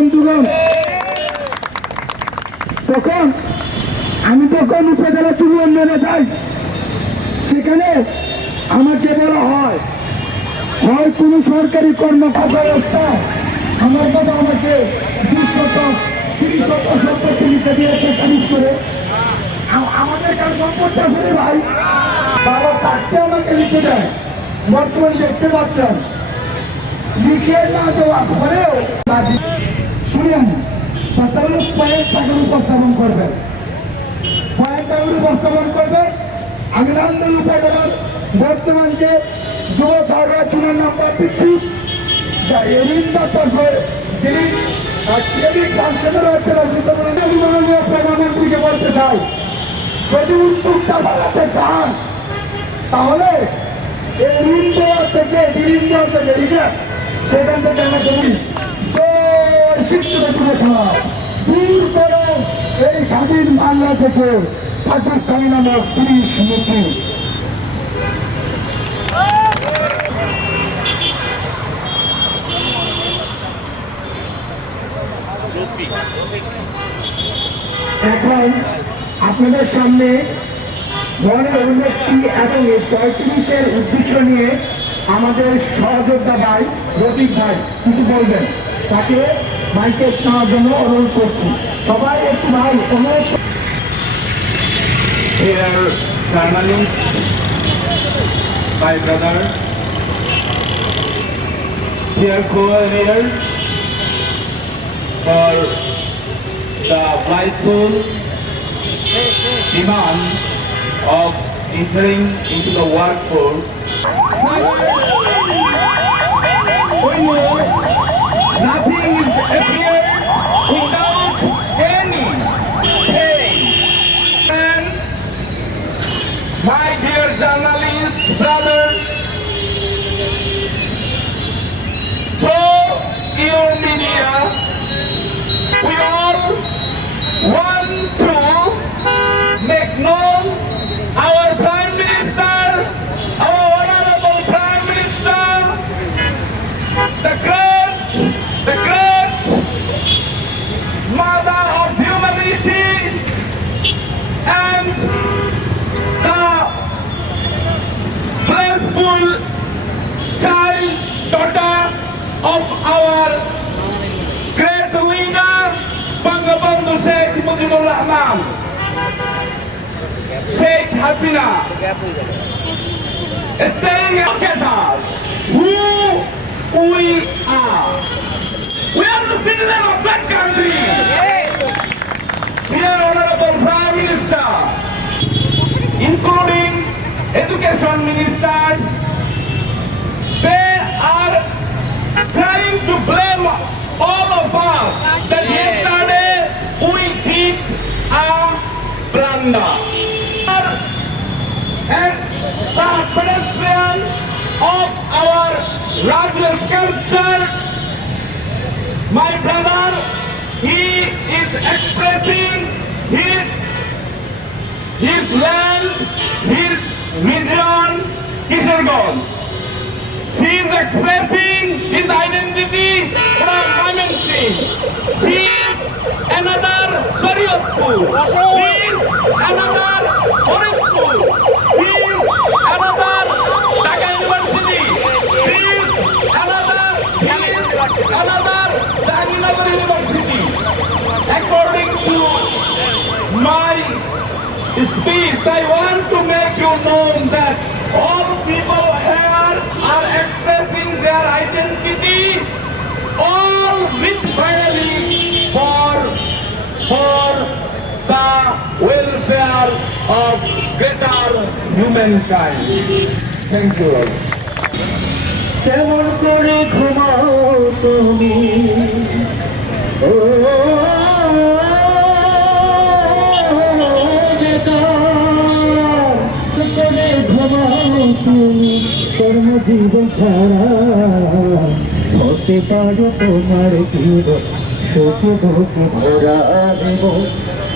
বন্ধুগণ তখন আমি তখন উপজেলা চুরি উন্নয়নে যাই। সেখানে আমাকে বলা হয় হয় কোনো সরকারি কর্মকর্তা আমার বাবা আমাকে দুশত তিরিশ শত লিখে দিয়েছে খারিজ করে। আমাদের কাছে সম্পত্তি ফিরে ভাই? বাবা চারটে আমাকে লিখে দেয়। বর্তমানে দেখতে পাচ্ছেন। লিখে না দেওয়া পরেও শুনেন সতেরো পয়েন্ট টাকার উপস্থাপন করবেন পয়েন্ট টাকার উপস্থাপন করবেন আমি রামদল উপজেলার বর্তমান যে যুব সরকার চুনার নাম্বার দিচ্ছি, যা এরিন্দার হয়ে যিনি আমি বলতে চাই চান, তাহলে থেকে সেখান থেকে জয় দূর এই স্বাধীন বাংলা থেকে পাকিস্তানি নামক নীতি এখন আপনাদের সামনে মনের অভিব্যক্তি এবং পঁয়ত্রিশের উদ্দেশ্য নিয়ে আমাদের সহযোদ্ধা ভাই রফিক ভাই কিছু বলবেন? তাকে মাইকে নেওয়ার জন্য অনুরোধ করছি সবাই একটু ভাই অনুরোধ Here, my brother, dear co-elders, for the rightful demand of entering into the workforce. Nothing any pain. And my dear brothers, your media, we all make known our great leader, Bangabandhu Sheikh Mujibur Rahman, Sheikh Hasina, staying look at us, who we are. We are the citizen of that country. Dear Honorable Prime Minister, including education ministers, trying to blame all of us that yesterday we did a blunder. And the pedestrian of our Rajya sculpture, my brother, he is expressing his his land, his vision, Kisharganj. She is expressing his identity from Mymensingh. She is another Shariatpur. She is another Horipur. She is another Dhaka University. She is another, he is another Jahangirnagar University. According to my speech, I want to make you know welfare of greater humankind. Thank you. all. কেমন করে ঘুমাও তুমি ও করে ঘুমাও তুমি কর্মজীবন ছাড়া হতে পারো তোমার জীবন, সুখ ভোগে ভরা দেব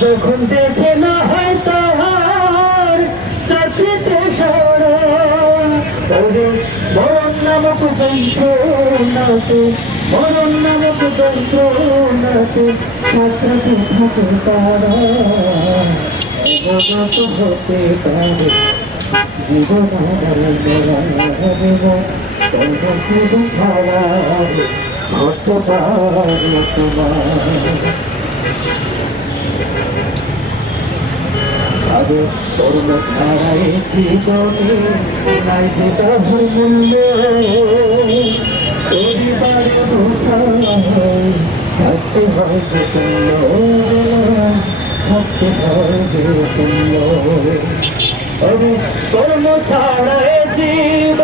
যখন দেখে না হয় তাহার চাকরিতে সারা মরণ নামক যন্ত্রণাতে, মরণ নামক যন্ত্রণাতে চাকরিতে থাকে তারা হতে পারে জীবন আগে কর্ম ছাড়াই জীবনে নাই যে মূল্য পরিবারে থাকতে হয় যে শূন্য থাকতে হয় যে শূন্য আরে কর্ম ছাড়াই জীবনে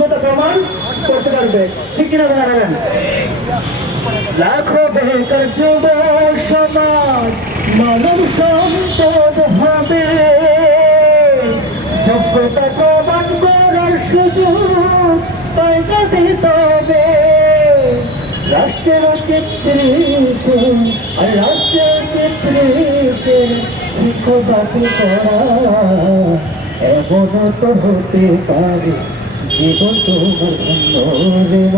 যোগ্যতা প্রমাণ করতে পারবে ঠিক কিনা জানাবেন লাখো বেকার যুব সমাজ মানব সম্পদ হবে যোগ্যতা প্রমাণ করার সুযোগ তাই যদি তবে রাষ্ট্রের চিত্রে আর রাষ্ট্রের চিত্রে শিক্ষকতাকে করা এমন তো হতে পারে। জীবন তোমার ধন্য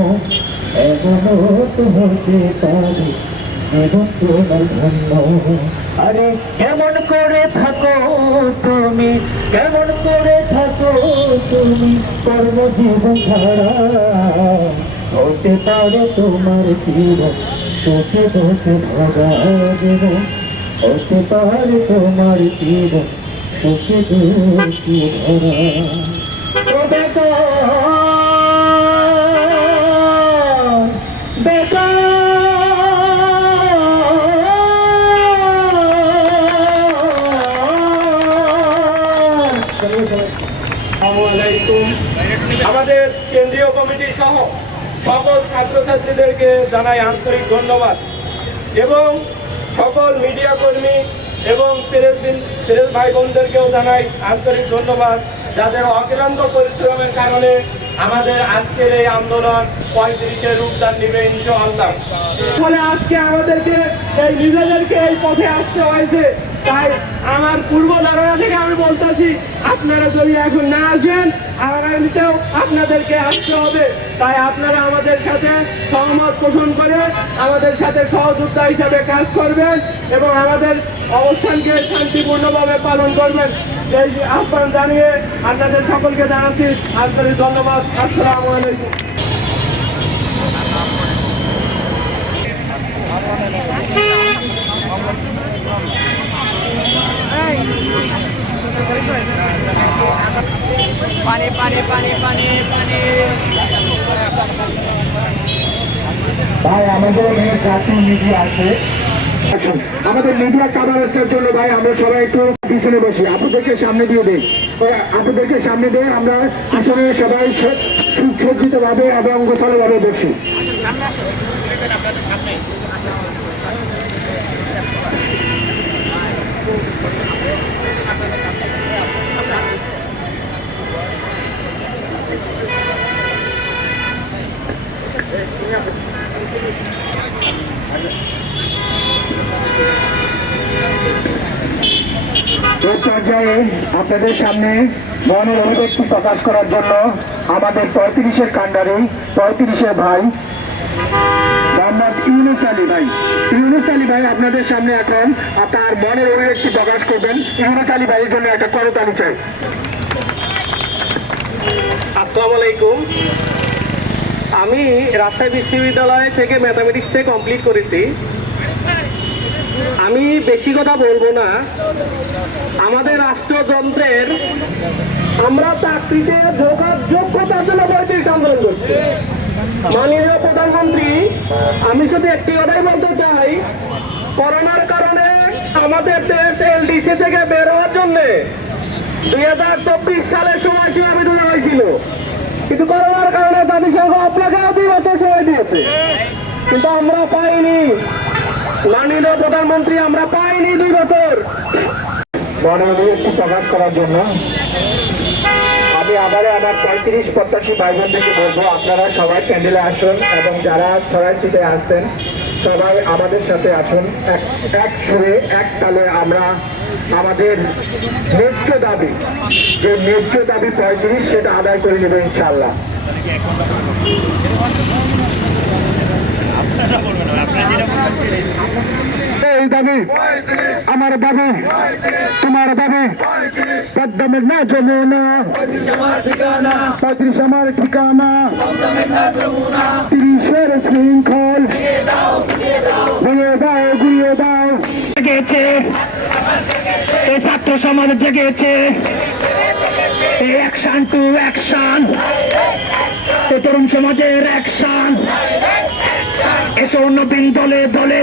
এমন তো হতে পারে। আরে কেমন করে থাকো তুমি, কেমন করে থাকো তুমি, কর্মজীবন ছাড়া হতে পারে তোমার জীবন চোখে দুঃখে ভরা দেব হতে পারে তোমার জীবন চোখে দুঃখে ভরা ছাত্রছাত্রীদেরকে জানাই আন্তরিক ধন্যবাদ। এবং সকল মিডিয়া কর্মী এবং প্রেস প্রেস ভাই বোনদেরকেও জানাই আন্তরিক ধন্যবাদ। যাদের অক্লান্ত পরিশ্রমের কারণে আমাদের আজকের এই আন্দোলন পঁয়ত্রিশে রূপদান নিবে ইনশাআল্লাহ। ফলে আজকে আমাদেরকে এই নিজেদেরকে এই পথে আসতে হয়েছে। তাই আমার পূর্ব ধারণা থেকে আমি বলতেছি, আপনারা যদি এখন না আসেন আগামীতেও আপনাদেরকে আসতে হবে। তাই আপনারা আমাদের সাথে সহমত পোষণ করে আমাদের সাথে সহযোদ্ধা হিসাবে কাজ করবেন এবং আমাদের অবস্থানকে শান্তিপূর্ণভাবে পালন করবেন। এই আহ্বান জানিয়ে আপনাদের সকলকে জানাচ্ছি আন্তরিক ধন্যবাদ। আসসালামু আলাইকুম। পানি পানি পানি পানি পানি। তাই আমাদের অনেক জাতীয় নীতি আছে। আমাদের মিডিয়া কাভারেজের জন্য ভাই, আমরা সবাই একটু পিছনে বসি। আপুদেরকে সামনে দিয়ে দিই। ওই আপুদেরকে সামনে দিয়ে আমরা আসলে সবাই সুসজ্জিত ভাবে এবং গোছালো ভাবে বসি। পর্যায়ে আপনাদের সামনে মনের অভিব্যক্তি প্রকাশ করার জন্য আমাদের পঁয়ত্রিশের কান্ডারে পঁয়ত্রিশের ভাই, মোহাম্মদ ইউনুস আলী ভাই। ইউনুস আলী ভাই আপনাদের সামনে এখন তার মনের অভিব্যক্তি প্রকাশ করবেন। ইউনুস আলী ভাইয়ের জন্য একটা করতালি চাই। আসসালামু আলাইকুম। আমি রাজশাহী বিশ্ববিদ্যালয় থেকে ম্যাথামেটিক্সে কমপ্লিট করেছি। আমি বেশি কথা বলব না। আমাদের রাষ্ট্রযন্ত্রের আমরা চাকরিতে ঢোকার যোগ্যতার জন্য পঁয়ত্রিশ আন্দোলন করছি। মাননীয় প্রধানমন্ত্রী, আমি শুধু একটি কথাই বলতে চাই, করোনার কারণে আমাদের দেশ এলডিসি থেকে বের হওয়ার জন্যে দুই হাজার চব্বিশ সালের সময়সীমা বিদ্যুৎ হয়েছিল। করোনার কারণে আপনাকে বছর সময় দিয়েছে। কিন্তু আমরা পাইনি। মাননীয় প্রধানমন্ত্রী, আমরা পাইনি দুই বছর। প্রকাশ করার জন্য। আমি আমার পঁয়ত্রিশ ভাই বলব, আপনারা সবাই প্যান্ডেলে আসুন এবং যারা ছড়াই ছিটে আসছেন, সবাই আমাদের সাথে আসুন। এক এক সুরে, এক তালে আমরা আমাদের ন্যায্য দাবি, যে ন্যায্য দাবি পঁয়ত্রিশ, সেটা আদায় করে নেবে ইনশাল্লাহ এই দাবি আমার দাবি তোমার দাবি। পদ্মে না যমুনা পঁয়ত্রিশ আমার ঠিকানা। তিরিশের শৃঙ্খল। ভেঙে দাও দাও। জেগেছে। এই ছাত্র সমাজ জেগেছে। অ্যাকশন টু অ্যাকশন তরুণ সমাজের অ্যাকশন এসো নবীন দলে দলে